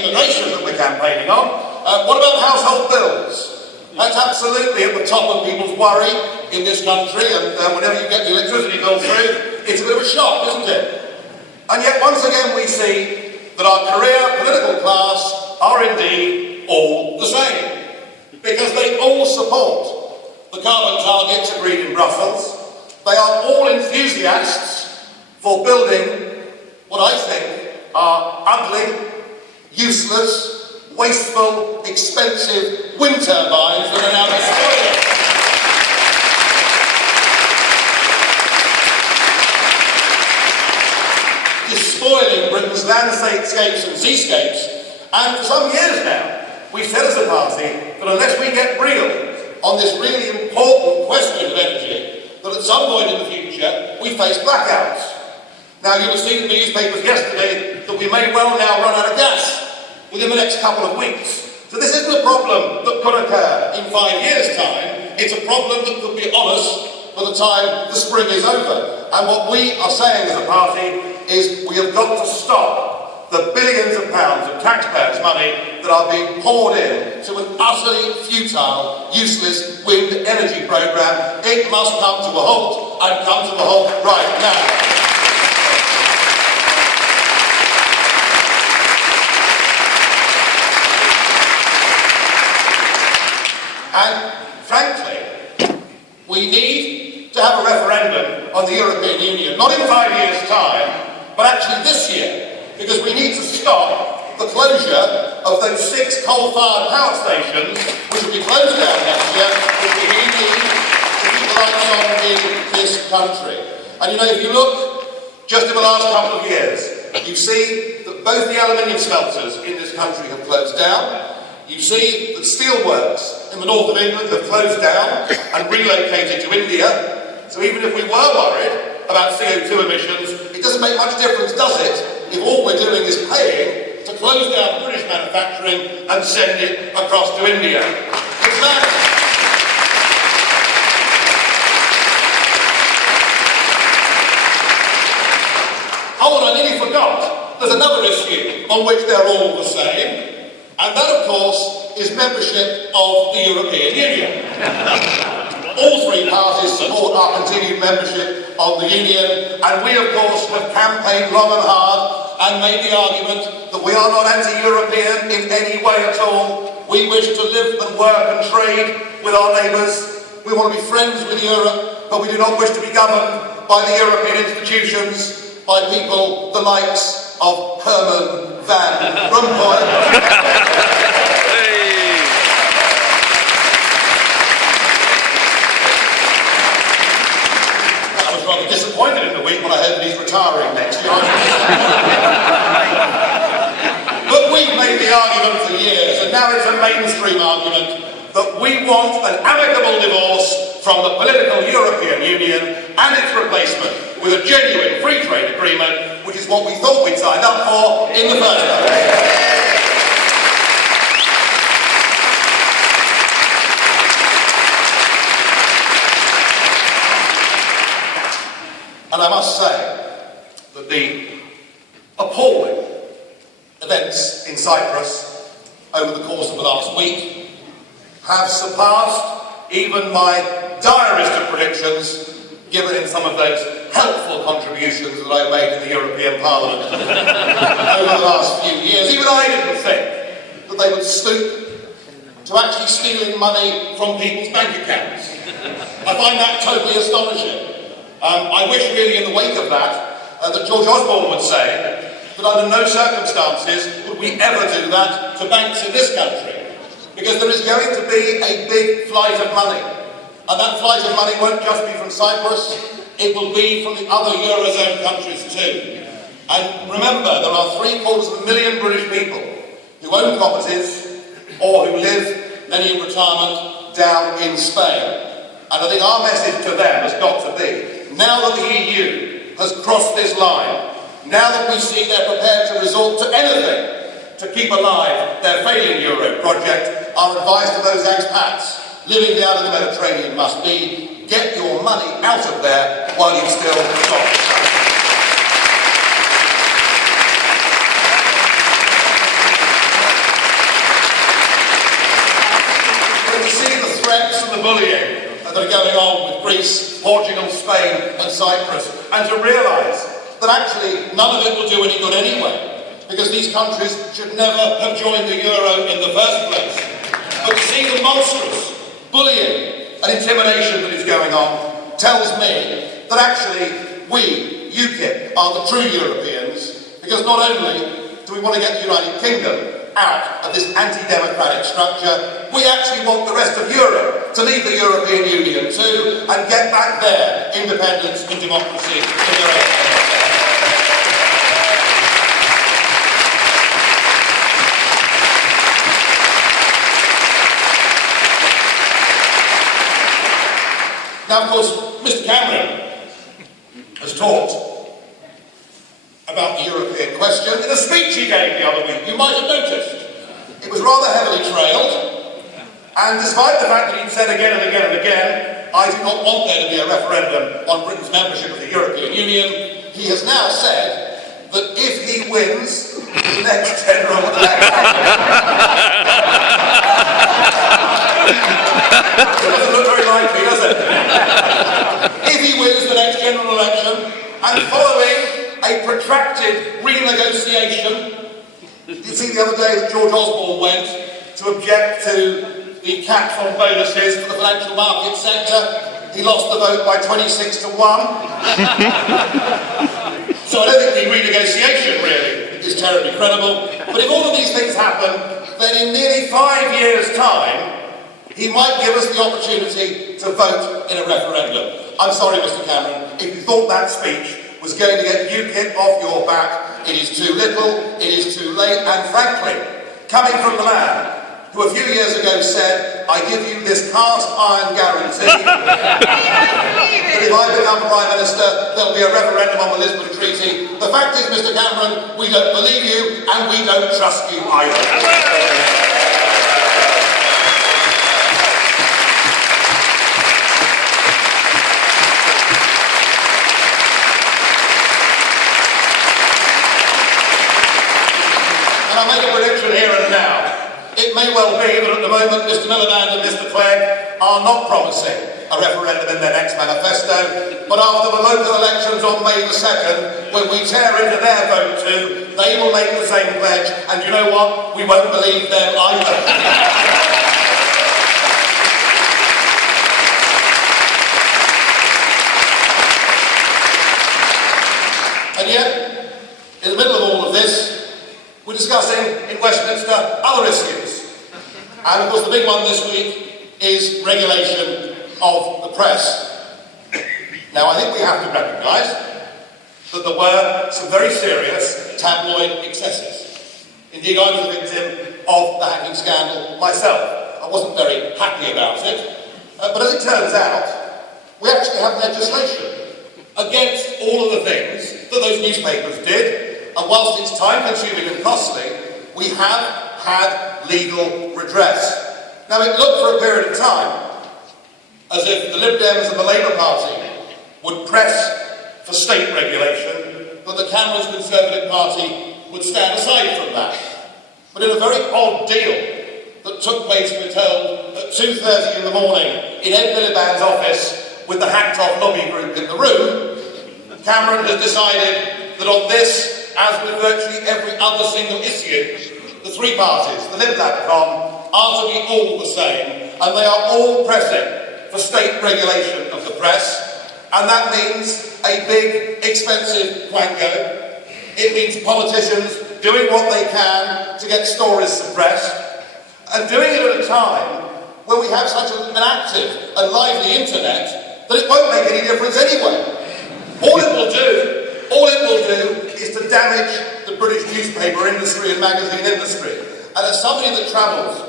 immigration that we're campaigning on. What about household bills? That's absolutely at the top of people's worry in this country, and whenever you get the electricity bill through, it's a bit of a shock, isn't it? And yet once again we see that our career political class are indeed all the same, because they all support the carbon targets agreed in Brussels. They are all enthusiasts for building what I think are ugly, useless, wasteful, expensive wind turbines that are now despoiling Britain's landscapes and seascapes. And for some years now, we've said as a party that unless we get real on this really important question of energy, that at some point in the future we face blackouts. Now you will see in the newspapers yesterday that we may well now run out of gas within the next couple of weeks. So this isn't a problem that could occur in 5 years' time, it's a problem that could be on us by the time the spring is over. And what we are saying as a party is we have got to stop the billions of pounds of taxpayers' money that are being poured in to an utterly futile, useless wind energy programme. It must come to a halt, and come to a halt right now. And frankly, we need to have a referendum on the European Union, not in 5 years' time, but actually this year, because we need to stop the closure of those 6 coal-fired power stations, which will be closed down next year, which we really need to keep the lights on in this country. And you know, if you look just in the last couple of years, you see that both the aluminium smelters in this country have closed down. You see that steelworks in the north of England have closed down and relocated to India. So even if we were worried about CO2 emissions, it doesn't make much difference, does it, if all we're doing is paying to close down British manufacturing and send it across to India. It's that. Oh, and I nearly forgot, there's another issue on which they're all the same, and that, of course, is membership of the European Union. All 3 parties support our continued membership of the Union, and we, of course, have campaigned long and hard and made the argument that we are not anti-European in any way at all. We wish to live and work and trade with our neighbours. We want to be friends with Europe, but we do not wish to be governed by the European institutions, by people the likes of Herman Van Rompuy. Disappointed in the week when I heard that he's retiring next year. But we've made the argument for years, and now it's a mainstream argument, that we want an amicable divorce from the political European Union and its replacement with a genuine free trade agreement, which is what we thought we'd signed up for in the first place. And I must say that the appalling events in Cyprus over the course of the last week have surpassed even my direst of predictions, given in some of those helpful contributions that I've made in the European Parliament over the last few years. Even I didn't think that they would stoop to actually stealing money from people's bank accounts. I find that totally astonishing. I wish really in the wake of that, that George Osborne would say that under no circumstances would we ever do that to banks in this country. Because there is going to be a big flight of money. And that flight of money won't just be from Cyprus, it will be from the other Eurozone countries too. And remember, there are 750,000 British people who own properties or who live, many in retirement, down in Spain. And I think our message to them has got to be, now that the EU has crossed this line, now that we see they're prepared to resort to anything to keep alive their failing Euro project, our advice to those expats living down in the Mediterranean must be, get your money out of there while you've still got it. the bullying that are going on with Greece, Portugal, Spain and Cyprus, and to realise that actually none of it will do any good anyway, because these countries should never have joined the euro in the first place. But to see the monstrous bullying and intimidation that is going on tells me that actually we, UKIP, are the true Europeans, because not only do we want to get the United Kingdom out of this anti-democratic structure, we actually want the rest of Europe to leave the European Union too and get back their independence and democracy in their own country. Now, of course, Mr. Cameron has talked about the European question in a speech he gave the other week. You might have noticed. It was rather heavily trailed, and despite the fact that he'd said again and again and again, I do not want there to be a referendum on Britain's membership of the European Union, he has now said that if he wins the next general election... It doesn't look very likely, does it? If he wins the next general election, and following a protracted renegotiation. You see the other day that George Osborne went to object to the caps on bonuses for the financial market sector. He lost the vote by 26 to 1. So I don't think the renegotiation really is terribly credible. But if all of these things happen, then in nearly 5 years' time, he might give us the opportunity to vote in a referendum. I'm sorry, Mr. Cameron, if you thought that speech was going to get UKIP off your back, it is too little, it is too late, and frankly, coming from the man who a few years ago said, I give you this cast iron guarantee that if I become Prime Minister, there'll be a referendum on the Lisbon Treaty. The fact is, Mr. Cameron, we don't believe you, and we don't trust you either. I'll make a prediction here and now. It may well be that at the moment Mr. Miliband and Mr. Clegg are not promising a referendum in their next manifesto, but after the local elections on May the 2nd, when we tear into their vote too, they will make the same pledge, and you know what? We won't believe them either. And yet, in the middle of all of this, we're discussing in Westminster other issues. And of course the big one this week is regulation of the press. Now I think we have to recognise that there were some very serious tabloid excesses. Indeed, I was a victim of the hacking scandal myself. I wasn't very happy about it. But as it turns out, we actually have legislation against all of the things that those newspapers did. And whilst it's time-consuming and costly, we have had legal redress. Now, it looked for a period of time as if the Lib Dems and the Labour Party would press for state regulation, but the Cameron's Conservative Party would stand aside from that. But in a very odd deal that took place, we're told, at 2:30 in the morning in Ed Miliband's office with the hacked-off lobby group in the room, Cameron has decided that on this, as with virtually every other single issue, the three parties, the Lib Labcom, are to be all the same, and they are all pressing for state regulation of the press, and that means a big, expensive quango. It means politicians doing what they can to get stories suppressed, and doing it at a time when we have such an active and lively internet that it won't make any difference anyway. All it will do is to damage the British newspaper industry and magazine industry. And as somebody that travels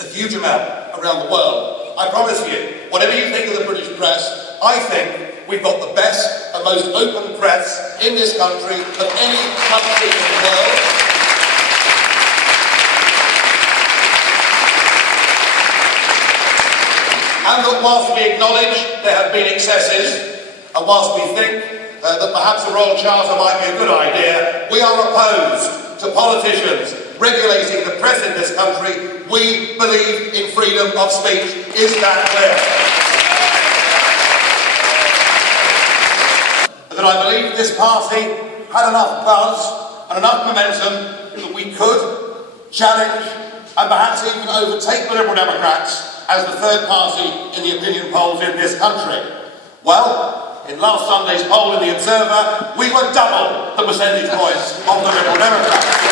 a huge amount around the world, I promise you, whatever you think of the British press, I think we've got the best and most open press in this country of any country in the world. And that whilst we acknowledge there have been excesses, and whilst we think that perhaps a Royal Charter might be a good idea, we are opposed to politicians regulating the press in this country. We believe in freedom of speech. Is that clear? That I believe this party had enough buzz and enough momentum that we could challenge and perhaps even overtake the Liberal Democrats as the third party in the opinion polls in this country. Well, in last Sunday's poll in the Observer, we were double the percentage points of the Liberal Democrats.